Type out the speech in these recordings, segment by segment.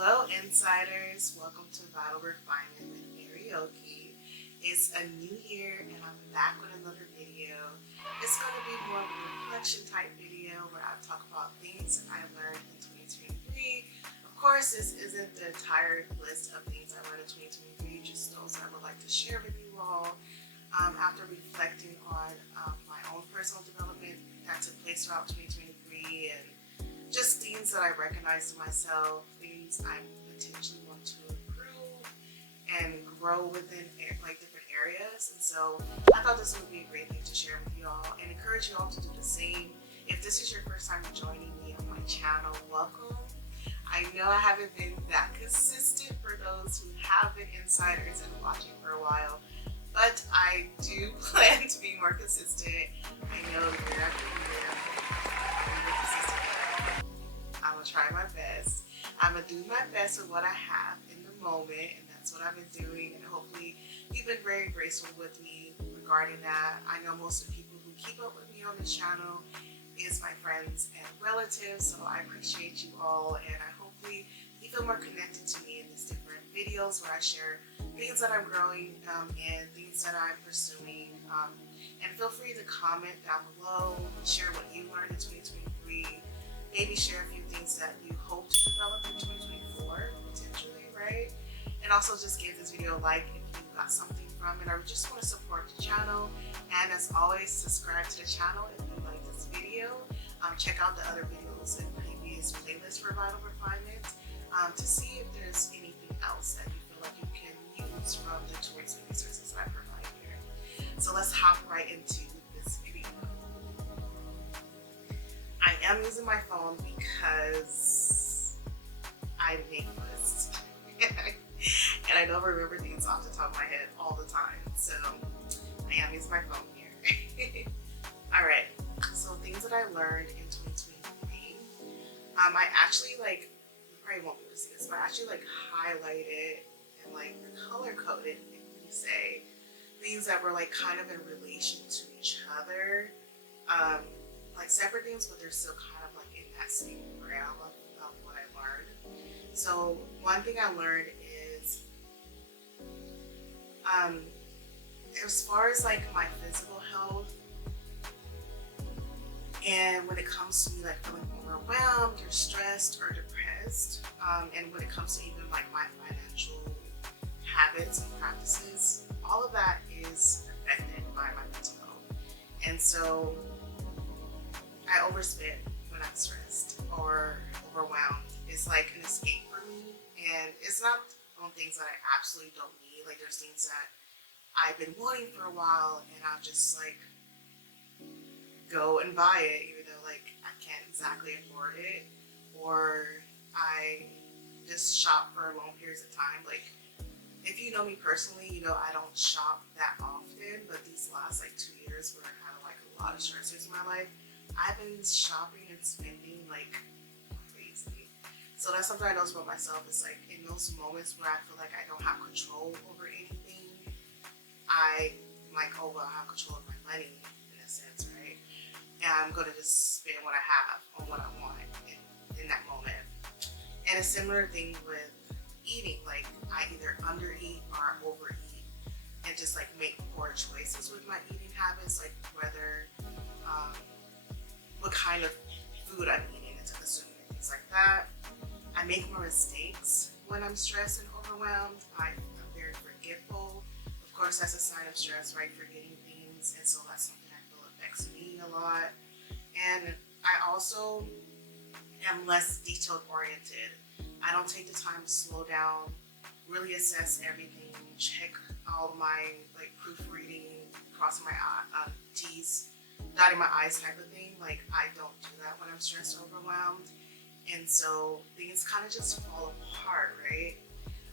Hello, insiders. Welcome to Vital Refinement with eareoke. It's a new year, and I'm back with another video. It's going to be more of a reflection type video where I talk about things that I learned in 2023. Of course, this isn't the entire list of things I learned in 2023, just those I would like to share with you all. After reflecting on my own personal development that took place throughout 2023 and just things that I recognize in myself, things I potentially want to improve and grow within like different areas. And so I thought this would be a great thing to share with you all and encourage you all to do the same. If this is your first time joining me on my channel, welcome. I know I haven't been that consistent for those who have been insiders and watching for a while, but I do plan to be more consistent. I know that after year, I'm gonna try my best. I'm gonna do my best with what I have in the moment, and that's what I've been doing. And hopefully, you've been very graceful with me regarding that. I know most of the people who keep up with me on this channel is my friends and relatives, so I appreciate you all, and I hopefully you feel more connected to me in these different videos where I share things that I'm growing and things that I'm pursuing. And feel free to comment down below, share what you learned in 2023. Maybe share a few things that you hope to develop in 2024, potentially, right? And also just give this video a like if you got something from it or just want to support the channel. And as always, subscribe to the channel if you like this video. Check out the other videos and previous playlists for Vital Refinement to see if there's anything else that you feel like you can use from the tools and resources that I provide here. So let's hop right into this video. I am using my phone because I make lists. And I don't remember things off the top of my head all the time. So I am using my phone here. Alright, so things that I learned in 2023. I actually you probably won't be able to see this, but I actually highlighted and color coded, if you say, things that were kind of in relation to each other. Separate things, but they're still kind of in that same realm of what I learned. So one thing I learned is as far as my physical health, and when it comes to me feeling overwhelmed or stressed or depressed, and when it comes to even my financial habits and practices, all of that is affected by my mental health. And so I overspend when I'm stressed or overwhelmed. It's like an escape for me, and it's not on things that I absolutely don't need. There's things that I've been wanting for a while, and I'll just go and buy it, even though I can't exactly afford it, or I just shop for long periods of time. If you know me personally, you know I don't shop that often, but these last 2 years where I had a lot of stressors in my life, I've been shopping and spending crazy. So that's something I notice about myself. It's in those moments where I feel like I don't have control over anything, I'm oh well, I have control of my money in a sense, right? And I'm gonna just spend what I have on what I want in that moment. And a similar thing with eating. I either undereat or overeat, and just make poor choices with my eating habits, whether what kind of food I'm eating and to consuming and things like that. I make more mistakes when I'm stressed and overwhelmed. I'm very forgetful. Of course, that's a sign of stress, right? Forgetting things. And so that's something I feel affects me a lot. And I also am less detail oriented. I don't take the time to slow down, really assess everything, check all my proofreading, crossing my T's, dotting my I's type of thing. I don't do that when I'm stressed or overwhelmed. And so things kind of just fall apart, right?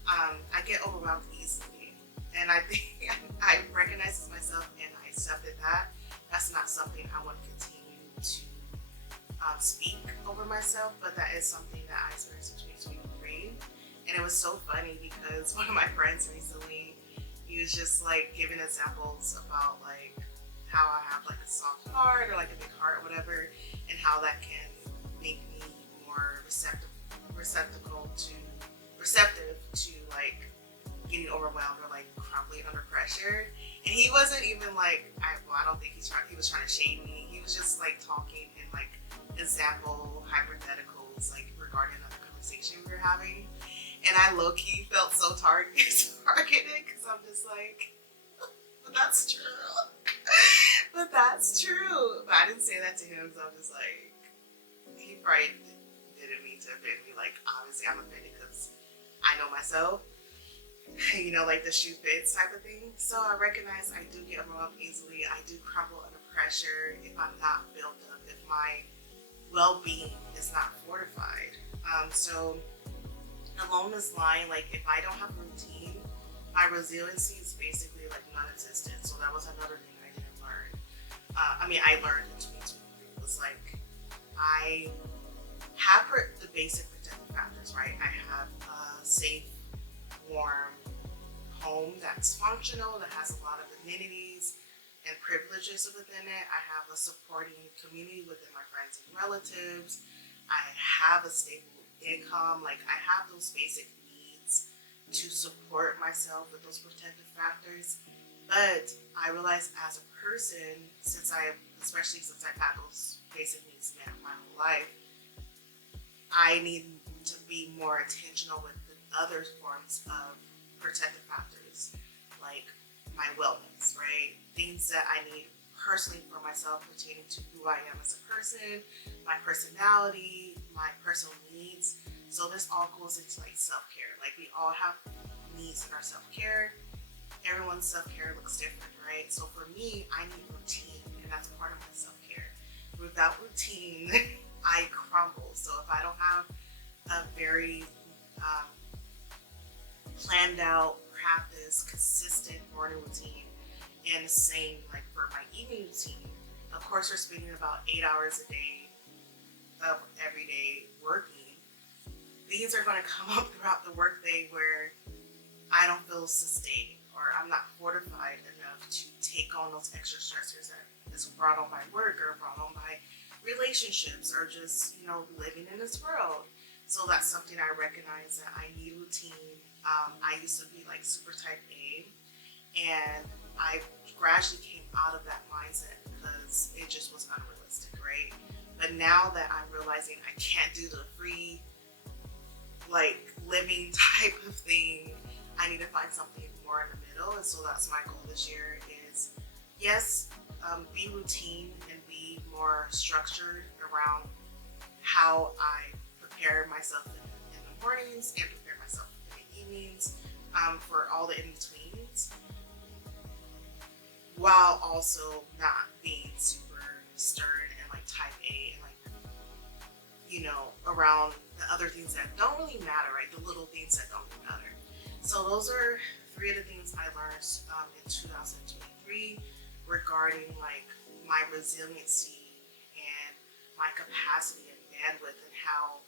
I get overwhelmed easily. And I think I recognize this myself, and I accepted that. That's not something I want to continue to speak over myself, but that is something that I experienced in 2023. And it was so funny because one of my friends recently, he was just giving examples about how I have a soft heart or a big heart or whatever, and how that can make me more receptacle to pressure. And he wasn't even like, I don't think he was trying to shade me. He was just like talking in like example hypotheticals, like regarding another conversation we were having. And I low-key felt so targeted because I'm just like, but that's true. But that's true. But I didn't say that to him, so I'm just like, he probably didn't mean to offend me. Like, obviously I'm offended because I know myself. You know, like the shoe fits type of thing. So I recognize I do get overwhelmed easily. I do crumble under pressure if I'm not built up, if my well-being is not fortified. So along this line, like if I don't have a routine, my resiliency is basically like non-existent. So that was another thing I didn't learn. I learned in 2023. It was like I have the basic protective factors, right? I have a safe, warm home that's functional, that has a lot of amenities and privileges within it. I have a supporting community within my friends and relatives. I have a stable income. Like I have those basic needs to support myself with those protective factors. But I realized as a person, especially since I've had those basic needs met my whole life, I need to be more intentional with the other forms of protective factors, like my wellness, right? Things that I need personally for myself pertaining to who I am as a person, my personality, my personal needs. So this all goes into like self-care. Like we all have needs in our self-care. Everyone's self-care looks different, right? So for me, I need routine, and that's part of my self-care. Without routine, I crumble. So if I don't have a very planned out, practice, consistent morning routine, and the same like for my evening routine, of course we're spending about 8 hours a day of everyday working. Things are going to come up throughout the workday where I don't feel sustained, or I'm not fortified enough to take on those extra stressors that is brought on by work or brought on by relationships or just, living in this world. So that's something I recognize, that I need routine. I used to be like super type A, and I gradually came out of that mindset because it just was unrealistic, right? But now that I'm realizing I can't do the free, like living type of thing, I need to find something more in the middle. And so that's my goal this year is, yes, be routine and be more structured around how I prepare myself in the mornings and prepare myself in the evenings, for all the in-betweens, while also not being super stern and like type A and like, around the other things that don't really matter, right? The little things that don't really matter. So those are 3 of the things I learned in 2023 regarding like my resiliency and my capacity and bandwidth, and how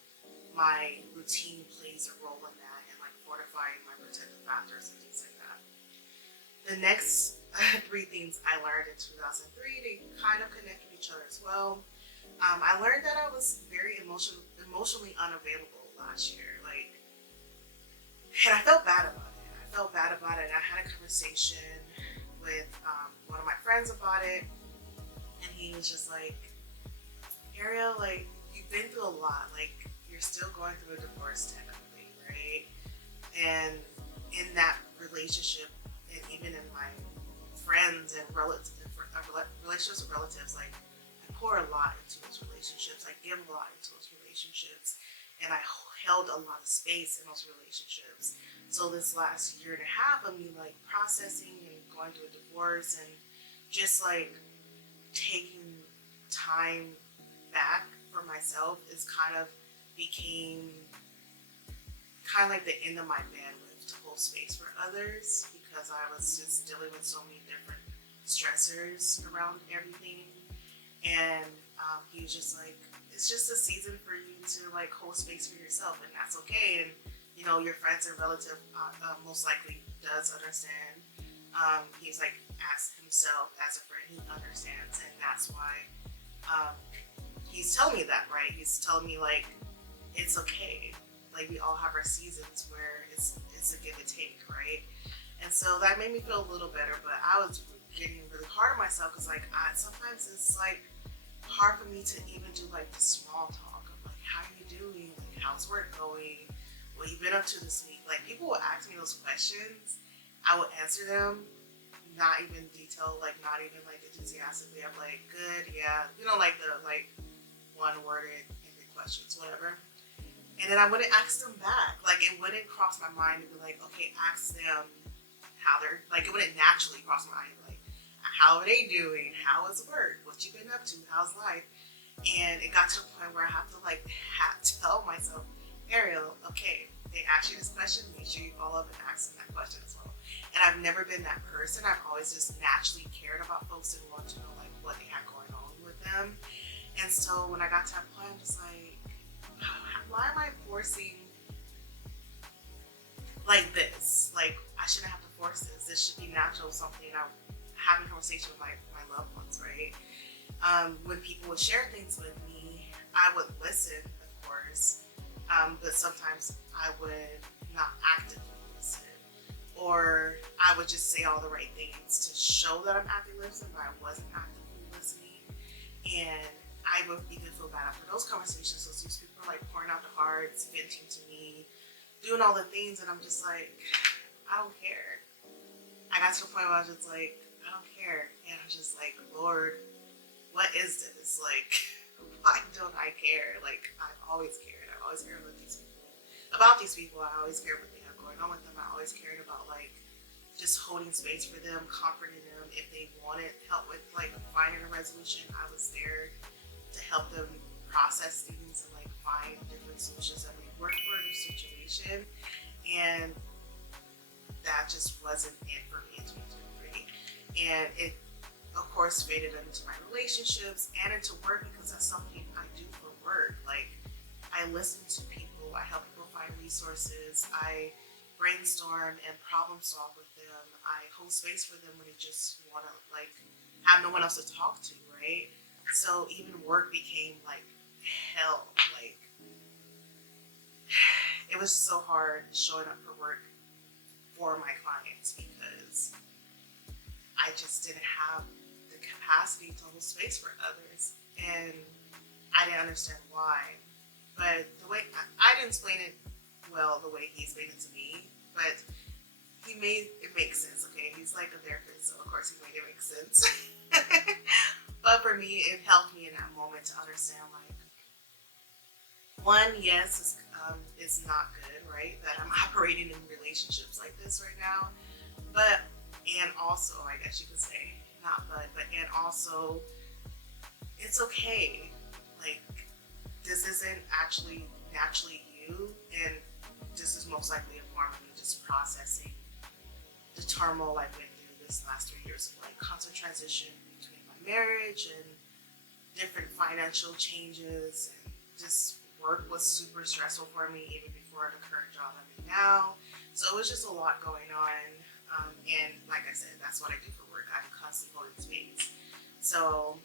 my routine plays a role in that, and like fortifying my protective factors and things like that. The next 3 things I learned in 2003, they kind of connect with each other as well. I learned that I was very emotionally unavailable last year. And I felt bad about it. And I had a conversation with one of my friends about it, and he was just like, Ariel, like, you've been through a lot. Like, you're still going through a divorce technically, right? And in that relationship, and even in my friends and relatives, relationships with relatives, like, I pour a lot into those relationships. I give a lot into those relationships. And I held a lot of space in those relationships. So this last year and a half of me like processing and going through a divorce and just like taking time back for myself is became like the end of my bandwidth to hold space for others, because I was just dealing with so many different stressors around everything. And he was just like, it's just a season for you to like hold space for yourself, and that's okay. And your friends and relative most likely does understand. He's like, as himself as a friend, he understands, and that's why he's telling me that, right? He's telling me like, it's okay. Like we all have our seasons where it's a give and take, right? And so that made me feel a little better, but I was getting really hard on myself because like sometimes it's like hard for me to even do like the small talk of like how are you doing, like how's work going, what you been up to this week. Like people will ask me those questions, I will answer them, not even detailed, like not even like enthusiastically. I'm like good, yeah, you know, like the like one worded questions, whatever. And then I wouldn't ask them back. Like it wouldn't cross my mind to be like, okay, ask them how they're like. It wouldn't naturally cross my mind like, how are they doing? How is work? What you been up to? How's life? And it got to the point where I have to like tell myself, Ariel, okay, they asked you this question. Make sure you follow up and ask them that question as well. And I've never been that person. I've always just naturally cared about folks and wanted to know like what they had going on with them. And so when I got to that point, I'm just like, why am I forcing like this? Like, I shouldn't have to force this. This should be natural, something I'm having a conversation with my loved ones, right? When people would share things with me, I would listen, of course, but sometimes I would not actively listen. Or I would just say all the right things to show that I'm actively listening, but I wasn't actively listening. And I would even feel bad after those conversations. So these people are like pouring out the hearts, venting to me, doing all the things, and I'm just like, I don't care. I got to the point where I was just like, I don't care. And I'm just like, Lord, what is this? Like, why don't I care? Like, I've always cared. I've always cared about these people. I always cared what they have going on with them. I always cared about like just holding space for them, comforting them. If they wanted help with like finding a resolution, I was there to help them process things and like find different solutions that would work for their situation. And that just wasn't it for me in 2023. And it of course faded into my relationships and into work because that's something I do for work. Like I listen to people, I help people find resources, I brainstorm and problem solve with them, I hold space for them when they just want to like have no one else to talk to, right? So even work became like hell. Like it was so hard showing up for work for my clients because I just didn't have the capacity to hold space for others, and I didn't understand why. But the way I didn't explain it well, the way he explained it to me, but he made it make sense. Okay, he's like a therapist, so of course he made it make sense. But for me, it helped me in that moment to understand, like, one, yes, it's not good, right? That I'm operating in relationships like this right now. But, and also, I guess you could say, not but and also, it's okay. Like, this isn't actually naturally you, and this is most likely a form of me just processing the turmoil I've been through this last 3 years of like constant transition between my marriage and different financial changes, and just work was super stressful for me even before the current job I'm in now. So it was just a lot going on, and like I said, that's what I do for work. I'm constantly holding space. So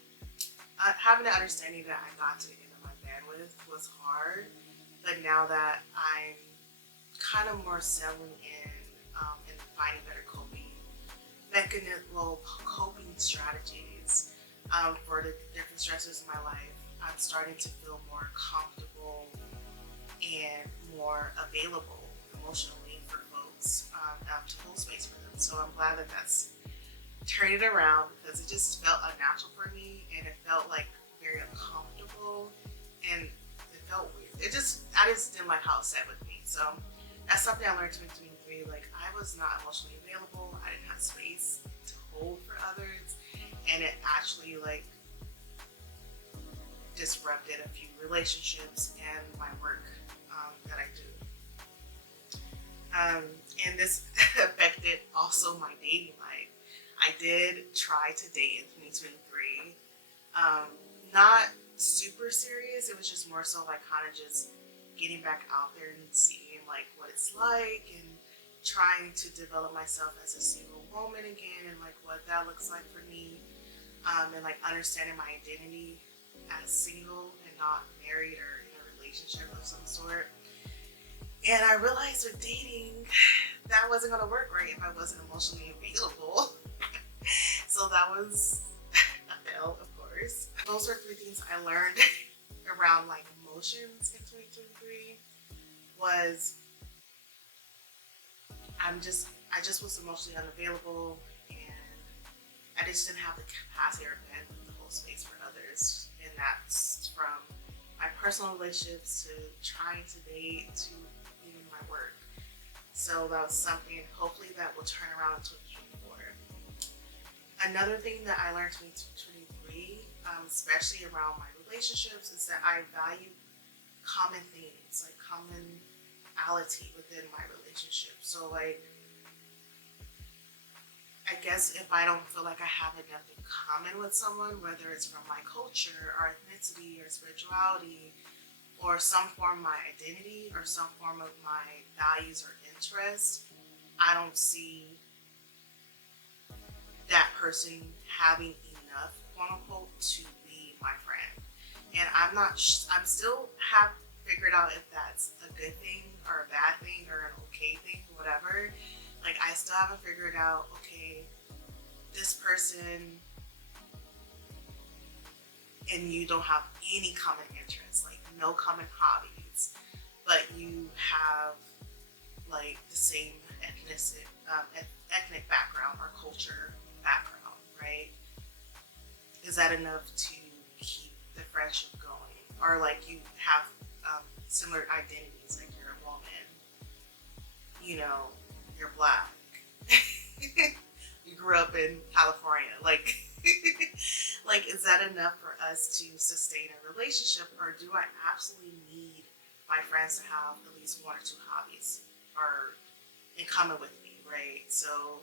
having the understanding that I got to the end of my bandwidth was hard, but now that I'm kind of more settling in and finding better coping strategies for the different stresses in my life, I'm starting to feel more comfortable and more available emotionally for folks to hold space for them. So I'm glad that that's turning it around because it just felt unnatural for me and it felt like very uncomfortable and it felt weird. I just didn't like how it sat with me. So that's something I learned in 2023. Like I was not emotionally available. I didn't have space to hold for others, and it actually like disrupted a few relationships and my work that I do. And this affected also my dating life. I did try to date in 2023. Not super serious. It was just more so like kind of just getting back out there and seeing like what it's like and trying to develop myself as a single woman again and like what that looks like for me, and like understanding my identity as single and not married or in a relationship of some sort. And I realized with dating that wasn't gonna work, right, if I wasn't emotionally available. So that was a fail, of course. Those are 3 things I learned around like emotions in 2023. Was I just was emotionally unavailable, and I just didn't have the capacity or bandwidth to hold space for others. And that's from my personal relationships to trying to date to even my work. So that was something, hopefully that will turn around in 2024. Another thing that I learned in 2023, especially around my relationships, is that I value common themes, like commonality within my relationship. So like, I guess if I don't feel like I have enough in common with someone, whether it's from my culture or ethnicity or spirituality or some form of my identity or some form of my values or interests, I don't see that person having enough, quote unquote, to be my friend. And I'm still have figured out if that's a good thing or a bad thing or an okay thing, whatever. Like, I still haven't figured out, okay, this person and you don't have any common interests, like no common hobbies, but you have like the same ethnic background or culture background, right? Is that enough to keep the friendship going? Or like you have similar identities, like you're a woman, you know, you're black, you grew up in California, like, like, is that enough for us to sustain a relationship, or do I absolutely need my friends to have at least 1 or 2 hobbies or in common with me, right? So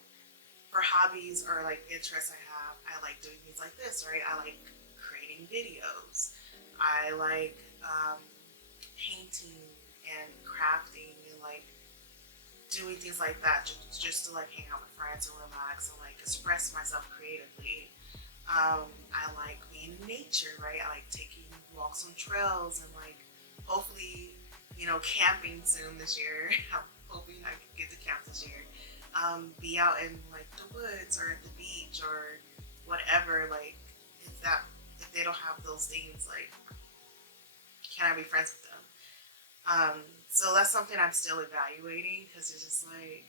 for hobbies or like interests I like doing things like this, right? I like creating videos. I like painting and crafting and like doing things like that, just to like hang out with friends and relax and like express myself creatively. I like being in nature, right? I like taking walks on trails and like hopefully, you know, camping soon this year. I'm hoping I can get to camp this year. Be out in like the woods or at the beach or whatever. Like, if they don't have those things, like, can I be friends with them? So that's something I'm still evaluating, because it's just like,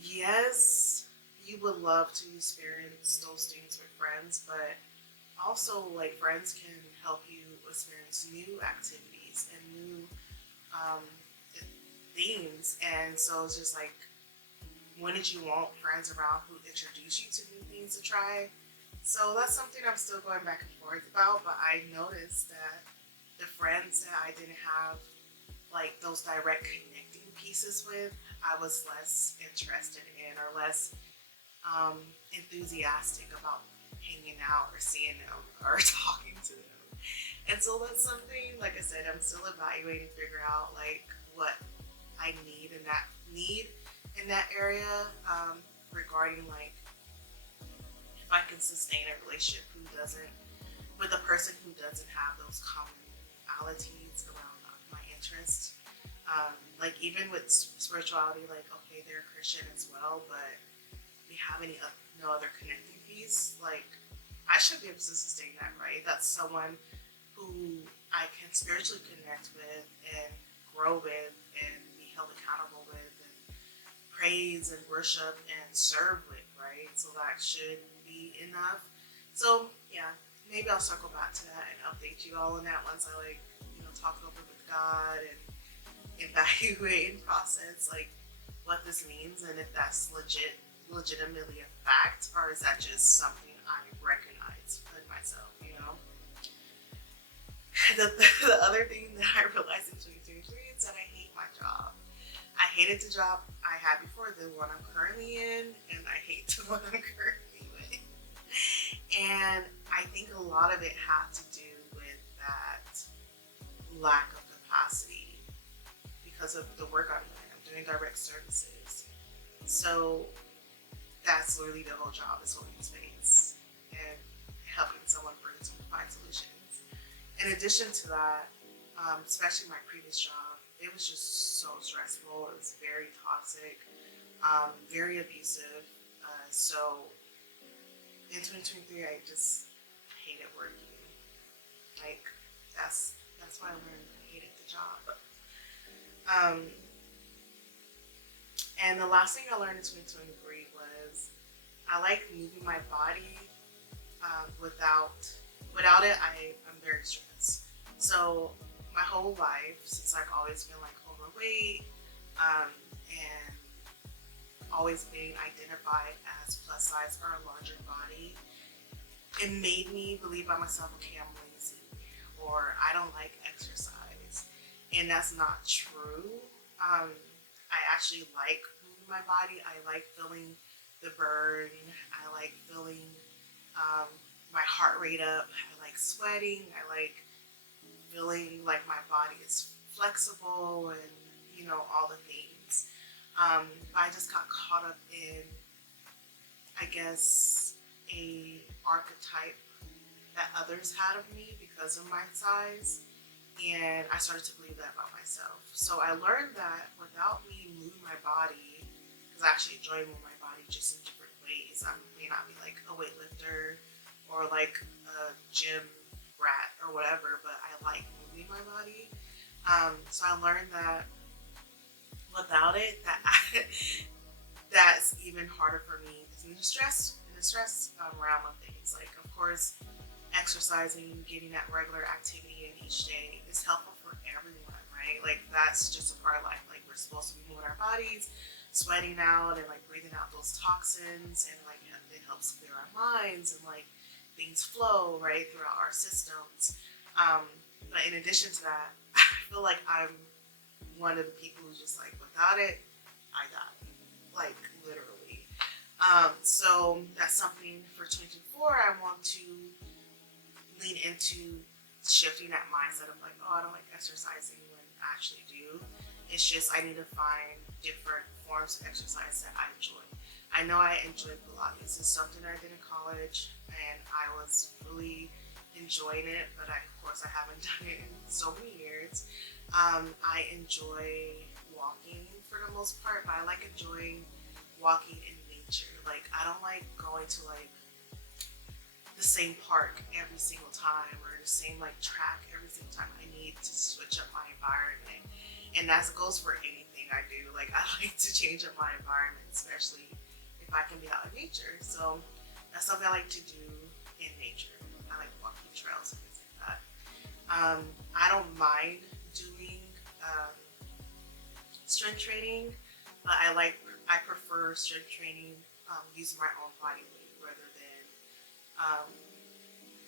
yes, you would love to experience those things with friends, but also like friends can help you experience new activities and new um, themes. And so it's just like, when did you want friends around who introduce you to new things to try? So that's something I'm still going back and forth about, but I noticed that the friends that I didn't have like those direct connecting pieces with, I was less interested in or less enthusiastic about hanging out or seeing them or talking to them. And so that's something, like I said, I'm still evaluating to figure out like what I need in that area, regarding like if I can sustain a relationship with a person who doesn't have those commonalities around my interests. Like even with spirituality, like, okay, they're a Christian as well, but we have no other connecting piece. Like, I should be able to sustain that, right? That's someone who I can spiritually connect with and grow with and be held accountable with and praise and worship and serve with, right? So that should be enough. So yeah, maybe I'll circle back to that and update you all on that once I like, you know, talk over with God and evaluate and process like what this means and if that's legitimately a fact, or is that just something I recognize in myself, you know? The other thing that I realized in 2023 is that I hate my job. I hated the job I had before, the one I'm currently in, and I hate the one I'm currently with. And I think a lot of it had to do with that lack of capacity because of the work I'm doing. I'm doing direct services. So that's literally the whole job, is holding space and helping someone find solutions. In addition to that, especially my previous job, it was just so stressful. It was very toxic, very abusive. So in 2023, I just hated working. Like that's why I learned I hated the job. Um, and the last thing I learned in 2023 was I like moving my body. Without it, I'm very stressed. So my whole life, since I've always been like overweight, and always being identified as plus size or a larger body, it made me believe by myself, okay, I'm lazy, or I don't like exercise, and that's not true. I actually like moving my body. I like feeling the burn. I like feeling um, my heart rate up. I like sweating. I like feeling like my body is flexible and, all the things. But I just got caught up in, I guess, a archetype that others had of me because of my size. And I started to believe that about myself. So I learned that without me moving my body, because I actually enjoy moving my body just in different ways. I may not be like a weightlifter or like a gym rat or whatever, but I like moving my body. So I learned that without it, that's even harder for me in the stress realm of things. Like, of course, exercising, getting that regular activity in each day is helpful for everyone, right? Like, that's just a part of life. Like, we're supposed to be moving our bodies, sweating out and like breathing out those toxins, and like it helps clear our minds and like things flow right throughout our systems. But in addition to that, I feel like I'm one of the people who's just like, without it, I die. Like, literally. So that's something for 2024 I want to lean into, shifting that mindset of like, oh, I don't like exercising when I actually do. It's just I need to find different forms of exercise that I enjoy. I know I enjoy Pilates. It's something I did in college and I was really enjoying it, but of course I haven't done it in so many years. I enjoy walking for the most part, but I like enjoying walking in nature. Like, I don't like going to like the same park every single time or the same like track every single time. I need to switch up my environment, and that goes for anything I do. Like, I like to change up my environment, especially if I can be out in nature. So that's something I like to do in nature. I like walking trails and things like that. I don't mind doing strength training, but I prefer strength training using my own body weight rather than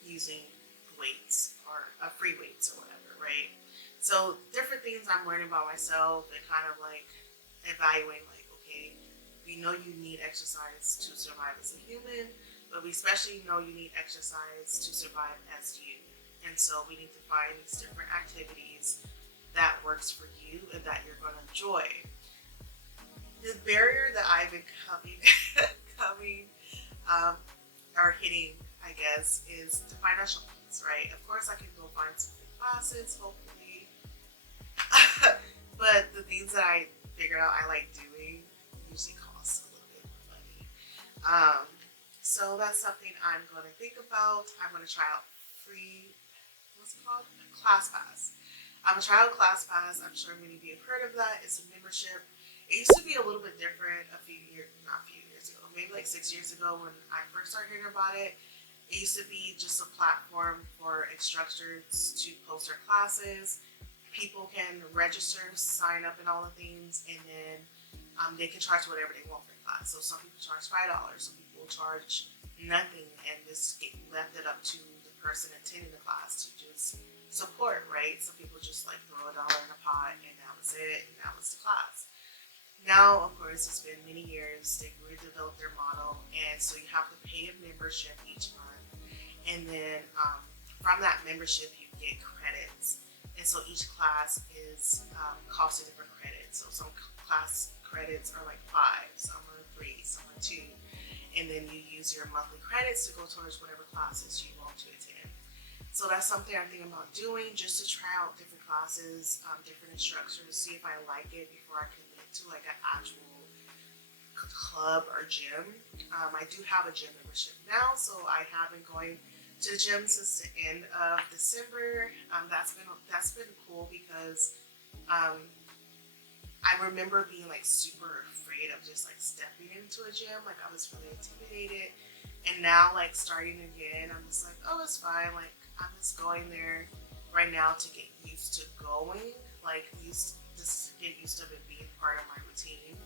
using weights or free weights or whatever, right? So different things I'm learning about myself and kind of like evaluating, like, okay, we know you need exercise to survive as a human, but we especially know you need exercise to survive as you. And so we need to find these different activities that works for you and that you're going to enjoy. The barrier that I've been or hitting, I guess, is the financial piece, right? Of course, I can go find some free classes, hopefully. But the things that I figured out I like doing usually cost a little bit more money. So that's something I'm going to think about. I'm going to try out what's it called? ClassPass. I'm going to try out ClassPass. I'm sure many of you have heard of that. It's a membership. It used to be a little bit different not a few years ago, maybe like 6 years ago when I first started hearing about it. It used to be just a platform for instructors to post their classes. People can register, sign up, and all the things, and then they can charge whatever they want for the class. So some people charge $5, some people charge nothing, and just left it up to the person attending the class to just support, right? Some people just like throw $1 in a pot, and that was it, and that was the class. Now, of course, it's been many years. They've redeveloped their model, and so you have to pay a membership each month, and then from that membership, you get credits. And so each class is costs a different credit. So some class credits are like 5, some are 3, some are 2, and then you use your monthly credits to go towards whatever classes you want to attend. So that's something I'm thinking about doing, just to try out different classes, different instructors, see if I like it before I commit to like an actual club or gym. I do have a gym membership now, so I have been going to the gym since the end of December. That's been cool because um, I remember being like super afraid of just like stepping into a gym. Like I was really intimidated, and now like starting again, I'm just like, oh, it's fine. Like I'm just going there right now to get used to going, like just get used to it being part of my routine.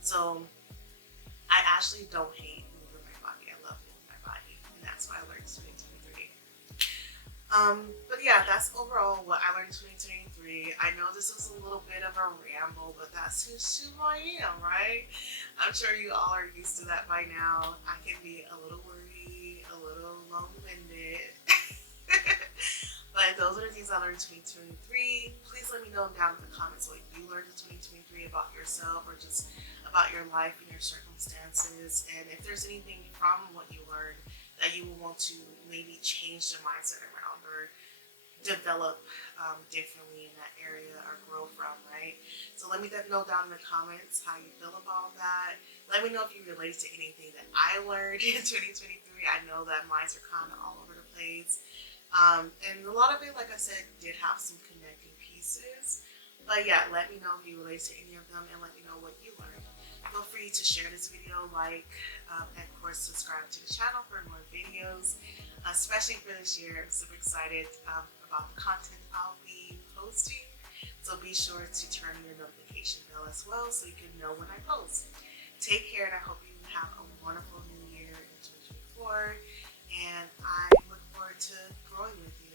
So I actually don't hate moving my body. I love moving my body, and that's what I learned in 2023. But yeah, that's overall what I learned in 2023. I know this was a little bit of a ramble, but that's just who I am, right? I'm sure you all are used to that by now. I can be a little wordy, a little long-winded. But those are the things I learned in 2023. Please let me know down in the comments what you learned in 2023 about yourself or just about your life and your circumstances. And if there's anything from what you learned that you will want to maybe change the mindset around or develop differently in that area or grow from, right? So let me know down in the comments how you feel about that. Let me know if you relate to anything that I learned in 2023. I know that mine's are kind of all over the place. And a lot of it, like I said, did have some connecting pieces. But yeah, let me know if you relate to any of them and let me know what you learned. Feel free to share this video, like, and of course subscribe to the channel for more videos, especially for this year. I'm super excited about the content I'll be posting. So be sure to turn on your notification bell as well so you can know when I post. Take care, and I hope you have a wonderful new year in 2024. And I look forward to growing with you.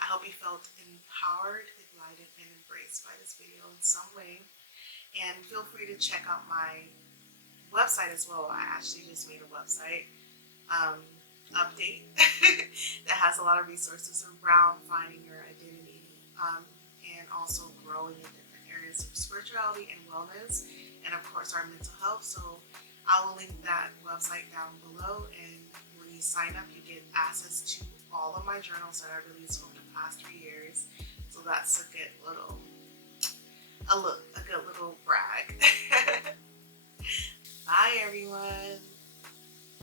I hope you felt empowered, enlightened, and embraced by this video in some way. And feel free to check out my website as well. I actually just made a website update that has a lot of resources around finding your identity and also growing in different areas of spirituality and wellness, and of course our mental health. So I will link that website down below, and when you sign up, you get access to all of my journals that I released over the past 3 years. So that's a good little brag. Bye everyone.